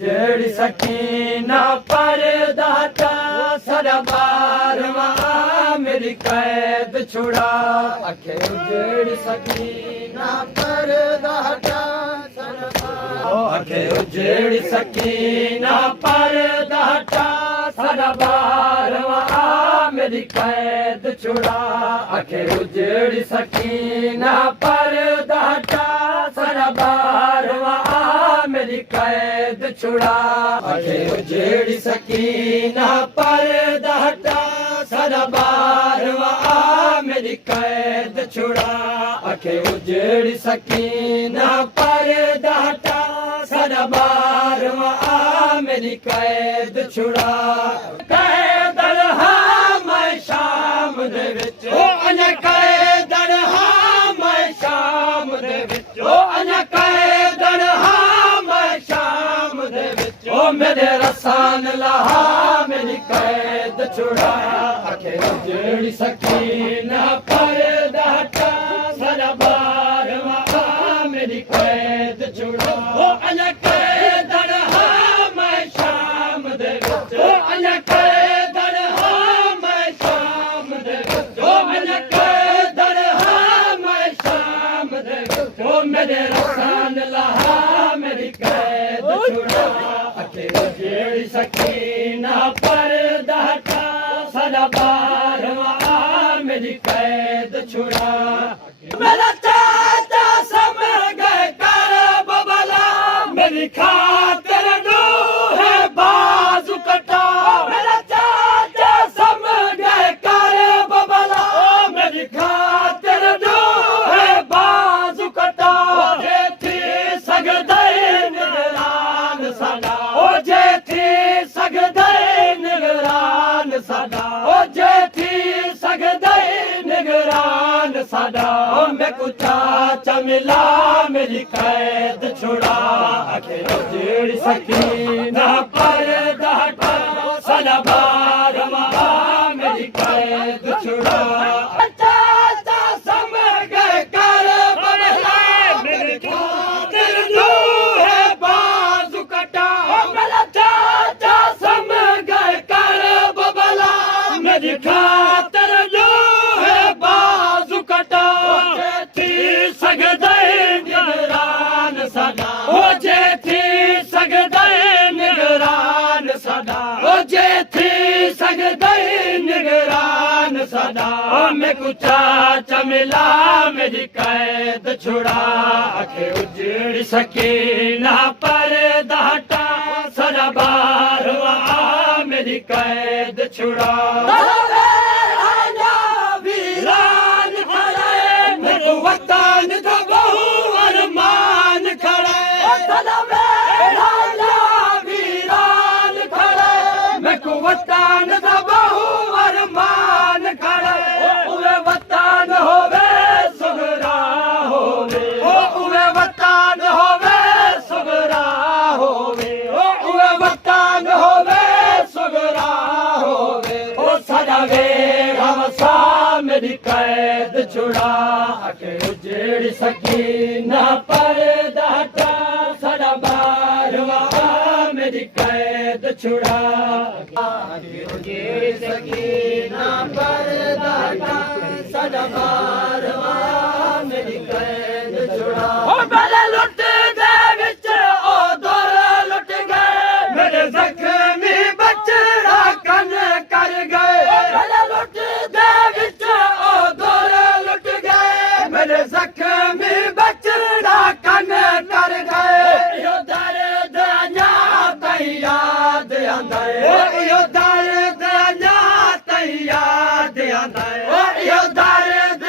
जेड़ी सकीना पर्दा टा सारा बारवा मेरी कैद छुड़ा आखे जेड़ी सकीना पर्दा टा आखे जेड़ी सकीना पर्दा टा सारा बारवा मेरी कैद छुड़ा आखे जेड़ी सकीना पर्दा टा सारा बारवा मेरी कैद छुड़ा आखे जेड़ी सकीना पर्दा टा सारा बारवा मेरी कैद छुड़ा आखे जेड़ी सकीना पर्दा टा सारा बारवा मेरी कैद छुड़ा कैदर हाँ मैं शाम दे विच ओ अने कैदर हाँ मैं शाम दे विच ओ अने कैदर हाँ मैं शाम दे विच ओ मेरे रसान लहा मेरी कैद छुड़ा आखे जेड़ी सकीना पर्दा टा सारा बारवा मेरी कैद छुड़ा ओ अने कैदर हाँ मैं शाम दे विच ओ अने कैदर हाँ मैं शाम दे विच ओ अने कैदर हाँ मैं शाम दे विच ओ मेरे रसान लहा मेरी कैद छुड़ा आखे जेड़ी सकीना पर्दा टा सारा बारवा मेरी कैद छुड़ा मेरा चाचा समझ गए कर बबला मेरी खातिर है बाजू कटा मेरा चाचा समझ गए कर बबला मेरी खातिर है बाजू कटा जे थी सगदे निगरान साडा ओ जे थी सगदे निगरान साडा ओ जे थी सगदे निगरान साडा ओ मैं कुचा चमिला मेरी कैद छुड़ा आखे जेड़ी सकीना पर्दा टा सारा बारवा मेरी कैद छुड़ा चाचा समझ गए कर बबला मेरी खातिर है बाजू कटा मेरा चाचा समझ गए कर बबला मेरी खातिर है बाजू कटा थी सगदे निगरान साडा ओ जे थी सगदे निगरान साडा ओ जे थी सगदे निगरान साडा ओ मैं कुचा चमिला मेरी कैद छुड़ा आखे जेड़ी सकीना पर्दा टा सारा बारवा मेरी कैद छुड़ा वीरान खड़े मेरे वतन का बहु अरमान खड़े वीरान खड़े मेरे वतन का बहु अरमान खड़े उवे वतन होवे सुगरा होवे उवे वतन होवे सुगरा होवे उवे वतन होवे सुगरा होवे ओ सारा वेड़ा वसा मेरी कैद छुड़ा आखे जेड़ी सकीना पर्दा टा सारा बारवा मेरी कैद छुड़ा आखे जेड़ी सकीना पर्दा टा सारा बारवा मेरी कैद छुड़ा ओ पहले लुट दे विच ओ दौर लुट गए मेरे जख्मी बचड़ा कन कर गए पहले लुट दे विच ओ दौर लुट गए मेरे जख्मी बचड़ा कन कर गए यो दर्द याद आंदा यो दर्द याद आंदा यो दर्द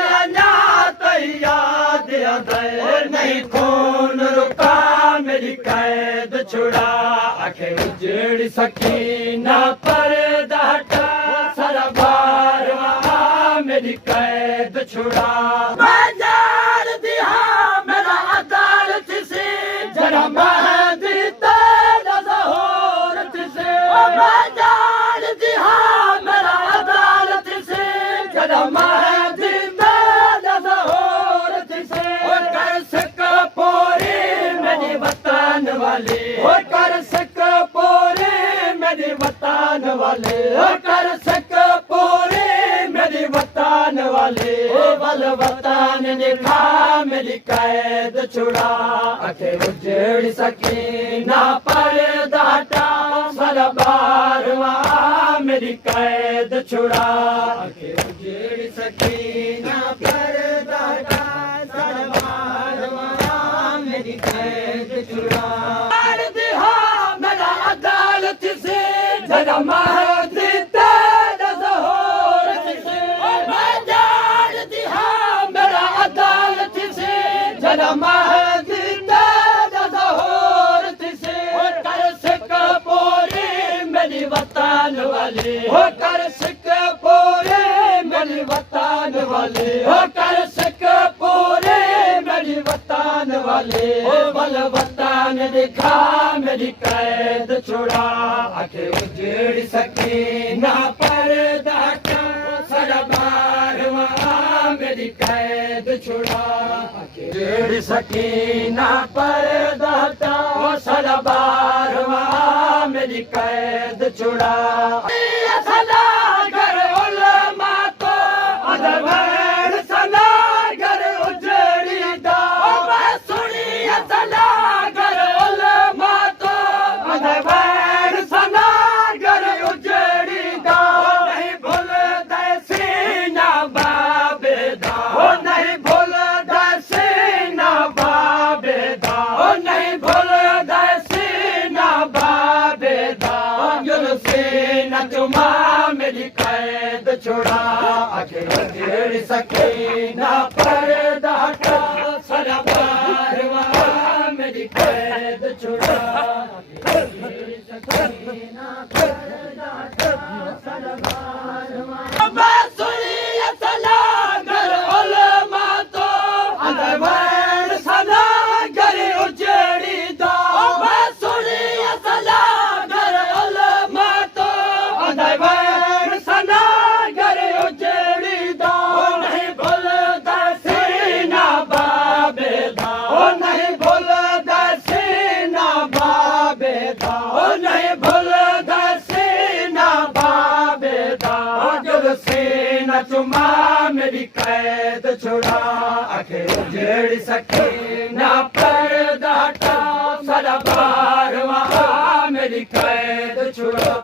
याद आंदा नहीं खून रुका मेरी कैद छुड़ा आखे जेड़ी सकीना पर्दा टा सारा बारवा मेरी कैद छुड़ा मैं जान दिया मेरा अदालत से जरा मेहंदी तेरा ज़हूर से मैं जान दिया मेरा अदालत से जरा मेहंदी तेरा ज़हूर से कर सक पूरी मेरी वतन वाली कर सक वाले कर सक पूरी मेरी वतन वाले बल वतन निभा मेरी कैद छुड़ा आखे उजड़ सकी ना पर्दा हटा सर बारवा मेरी कैद छुड़ा आखे उजड़ सकी ना पर्दा हटा सर बारवा मेरी कैद छुड़ा मेरा अदालत से जरा महदी तेरा ज़हूर से मैं जान दिया मेरा अदालत से जरा महदी तेरा ज़हूर से कर सक पूरी मेरी वतन वाले कर सक पूरी मेरी वतन वाले कर सक पूरी मेरी वतन वाले बल वतन दिखा मेरी कैद छुड़ा आखे उजड़ सकी ना पर्दा हटा सर बारवा मेरी कैद छुड़ा आखे उजड़ सकी ना पर्दा हटा सर बारवा मेरी कैद छुड़ा सदा घर उलमा तो अदबर सदा घर उजड़ी दा मैं सुनी सदा घर उलमा तो अदबर सदा घर उजड़ी दा नहीं भूल दसीना बाबेदा नहीं भूल दसीना बाबेदा नहीं भूल दसीना बाबेदा जुल्फीना चुमा मेरी कैद छुड़ा आखे उजड़ सकी ना पर्दा हटा सर बारवा मेरी कैद छुड़ा उजड़ सकी ना पर्दा हटा सर बारवा मैं सुनी सला घर उलमा तो अदबर सदा घर उजड़ी दा मैं सुनी सला घर उलमा तो अदबर सदा घर उजड़ी दा नहीं भूल दसीना बाबेदा नहीं भूल दसीना बाबेदा नहीं भूल दसीना बाबेदा जुल्फीना चुमा मेरी कैद छुड़ा आखे उजड़ सकी ना पर्दा हटा सर बारवा मेरी कैद छुड़ा।